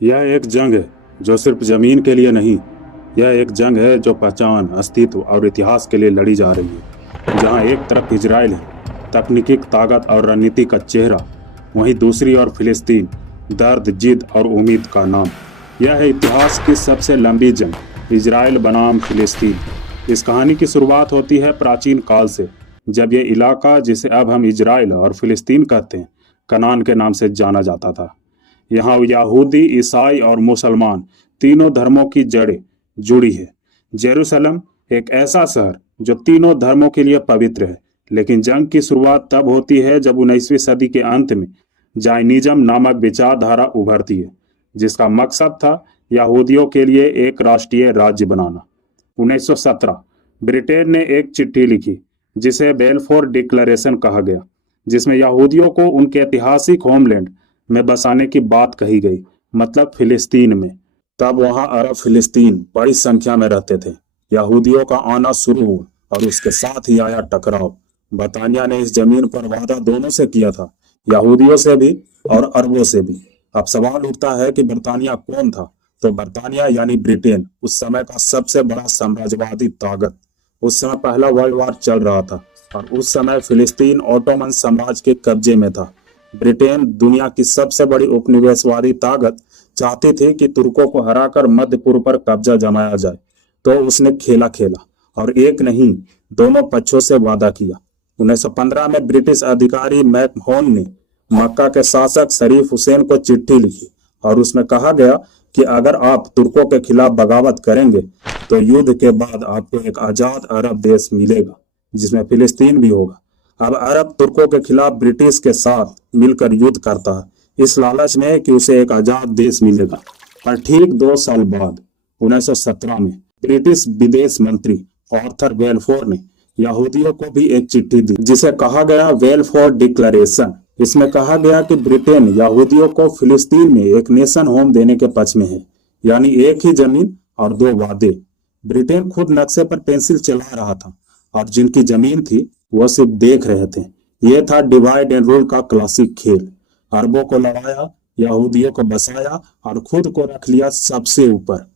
यह एक जंग है जो सिर्फ जमीन के लिए नहीं, यह एक जंग है जो पहचान, अस्तित्व और इतिहास के लिए लड़ी जा रही है। जहां एक तरफ इजराइल है, तकनीकी ताकत और रणनीति का चेहरा, वहीं दूसरी ओर फिलिस्तीन, दर्द, जिद और उम्मीद का नाम। यह है इतिहास की सबसे लंबी जंग, इजराइल बनाम फिलिस्तीन। इस कहानी की शुरुआत होती है प्राचीन काल से, जब यह इलाका, जिसे अब हम इजराइल और फिलिस्तीन कहते हैं, कनान के नाम से जाना जाता था। यहाँ यहूदी, ईसाई और मुसलमान तीनों धर्मों की जड़ें जुड़ी है। जेरूसलम एक ऐसा शहर जो तीनों धर्मों के लिए पवित्र है। लेकिन जंग की शुरुआत तब होती है जब 19वीं सदी के अंत में जायनिज्म नामक विचारधारा उभरती है, जिसका मकसद था यहूदियों के लिए एक राष्ट्रीय राज्य बनाना। 1917 ब्रिटेन ने एक चिट्ठी लिखी जिसे बेलफोर डिक्लेरेशन कहा गया, जिसमें यहूदियों को उनके ऐतिहासिक होमलैंड में बसाने की बात कही गई, मतलब फिलिस्तीन में। तब वहां अरब फिलिस्तीन बड़ी संख्या में रहते थे। यहूदियों का आना शुरू हुआ और उसके साथ ही आया टकराव। बर्तानिया ने इस जमीन पर वादा दोनों से किया था, यहूदियों से भी और अरबों से भी। अब सवाल उठता है कि बर्तानिया कौन था? तो बर्तानिया यानी ब्रिटेन उस समय का सबसे बड़ा साम्राज्यवादी ताकत। उस समय पहला वर्ल्ड वार चल रहा था और उस समय फिलिस्तीन ओटोमन साम्राज्य के कब्जे में था। ब्रिटेन, दुनिया की सबसे बड़ी उपनिवेशवादी ताकत, चाहती थी कि तुर्कों को हराकर मध्य पूर्व पर कब्जा जमाया जाए। तो उसने खेला खेला और एक नहीं, दोनों पक्षों से वादा किया। 1915 में ब्रिटिश अधिकारी मैकमोहन ने मक्का के शासक शरीफ हुसैन को चिट्ठी लिखी और उसमें कहा गया कि अगर आप तुर्कों के खिलाफ बगावत करेंगे तो युद्ध के बाद आपको एक आजाद अरब देश मिलेगा, जिसमें फिलिस्तीन भी होगा। अब अरब तुर्कों के खिलाफ ब्रिटिश के साथ मिलकर युद्ध करता है, इस लालच में कि उसे एक आजाद देश मिलेगा। पर ठीक 2 साल बाद 1917 में ब्रिटिश विदेश मंत्री आर्थर बेलफोर ने यहूदियों को भी एक चिट्ठी दी, जिसे कहा गया बेलफोर डिक्लेरेशन। इसमें कहा गया कि ब्रिटेन यहूदियों को फिलिस्तीन में एक नेशन होम देने के पक्ष में है, यानी एक ही जमीन और 2 वादे। ब्रिटेन खुद नक्शे पर पेंसिल चला रहा था और जिनकी जमीन थी वो सिर्फ देख रहे थे। ये था डिवाइड एंड रूल का क्लासिक खेल। अरबों को लड़ाया, यहूदियों को बसाया और खुद को रख लिया सबसे ऊपर।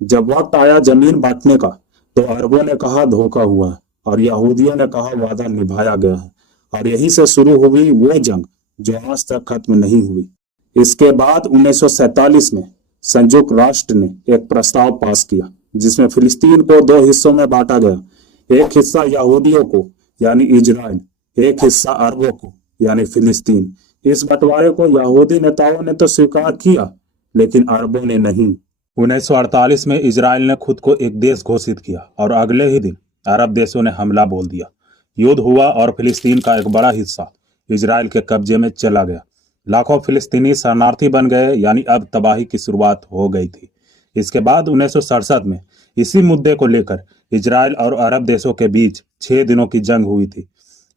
जब वक्त आया जमीन बांटने का, तो अरबों ने कहा धोखा हुआ है और यहूदियों ने कहा वादा निभाया गया है। और यहीं से शुरू हुई वो जंग जो आज तक खत्म नहीं हुई। इसके बाद 1947 में संयुक्त राष्ट्र ने एक प्रस्ताव पास किया, जिसमें फिलिस्तीन को 2 हिस्सों में बांटा गया। एक हिस्सा यहूदियों को यानी इजराइल, एक हिस्सा अरबों को यानी फिलिस्तीन। इस बंटवारे को यहूदी नेताओं ने तो स्वीकार किया, लेकिन अरबों ने नहीं। 1948 में इजराइल ने खुद को एक देश घोषित किया और अगले ही दिन अरब देशों ने हमला बोल दिया। युद्ध हुआ और फिलिस्तीन का एक बड़ा हिस्सा इजराइल के कब्जे में चला गया। लाखों फिलिस्तीनी शरणार्थी बन गए, यानी अब तबाही की शुरुआत हो गई थी। इसके बाद 1967 में इसी मुद्दे को लेकर इजराइल और अरब देशों के बीच 6 दिनों की जंग हुई थी।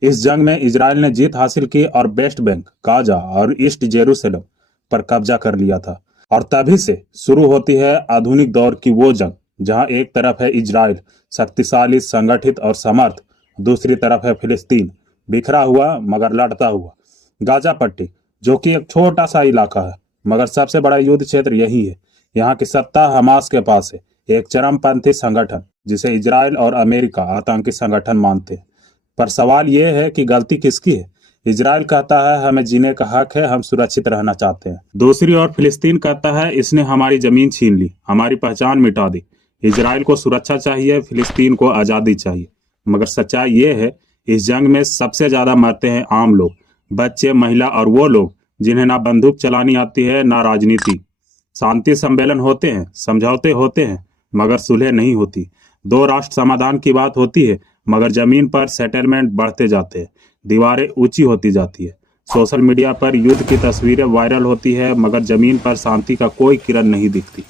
इस जंग में इजराइल ने जीत हासिल की और वेस्ट बैंक, गाजा और ईस्ट जेरूसलम पर कब्जा कर लिया था। और तभी से शुरू होती है आधुनिक दौर की वो जंग, जहां एक तरफ है इजराइल, शक्तिशाली, संगठित और समर्थ, दूसरी तरफ है फिलिस्तीन, बिखरा हुआ मगर लड़ता हुआ। गाजा पट्टी, जो कि एक छोटा सा इलाका है, मगर सबसे बड़ा युद्ध क्षेत्र यही है। यहाँ की सत्ता हमास के पास है, एक चरमपंथी संगठन जिसे इजराइल और अमेरिका आतंकी संगठन मानते हैं। पर सवाल यह है कि गलती किसकी है? इजराइल कहता है हमें जीने का हक है, हम सुरक्षित रहना चाहते हैं। दूसरी ओर फिलिस्तीन कहता है इसने हमारी जमीन छीन ली, हमारी पहचान मिटा दी। इजराइल को सुरक्षा चाहिए, फिलिस्तीन को आजादी चाहिए। मगर सच्चाई ये है, इस जंग में सबसे ज्यादा मरते हैं आम लोग, बच्चे, महिला और वो लोग जिन्हें ना बंदूक चलानी आती है ना राजनीति। शांति सम्मेलन होते हैं, समझौते होते हैं, मगर सुलह नहीं होती। 2 राष्ट्र समाधान की बात होती है, मगर जमीन पर सेटलमेंट बढ़ते जाते हैं, दीवारें ऊंची होती जाती है। सोशल मीडिया पर युद्ध की तस्वीरें वायरल होती है, मगर जमीन पर शांति का कोई किरण नहीं दिखती।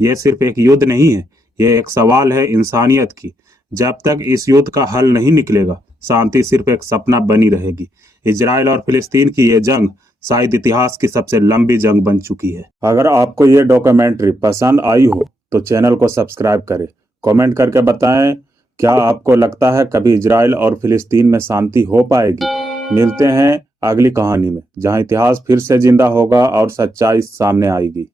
यह सिर्फ एक युद्ध नहीं है, यह एक सवाल है इंसानियत की। जब तक इस युद्ध का हल नहीं निकलेगा, शांति सिर्फ एक सपना बनी रहेगी। इजराइल और फिलिस्तीन की यह जंग शायद इतिहास की सबसे लंबी जंग बन चुकी है। अगर आपको ये डॉक्यूमेंट्री पसंद आई हो तो चैनल को सब्सक्राइब करें, कमेंट करके बताएं क्या आपको लगता है कभी इजराइल और फिलिस्तीन में शांति हो पाएगी। मिलते हैं अगली कहानी में, जहां इतिहास फिर से जिंदा होगा और सच्चाई सामने आएगी।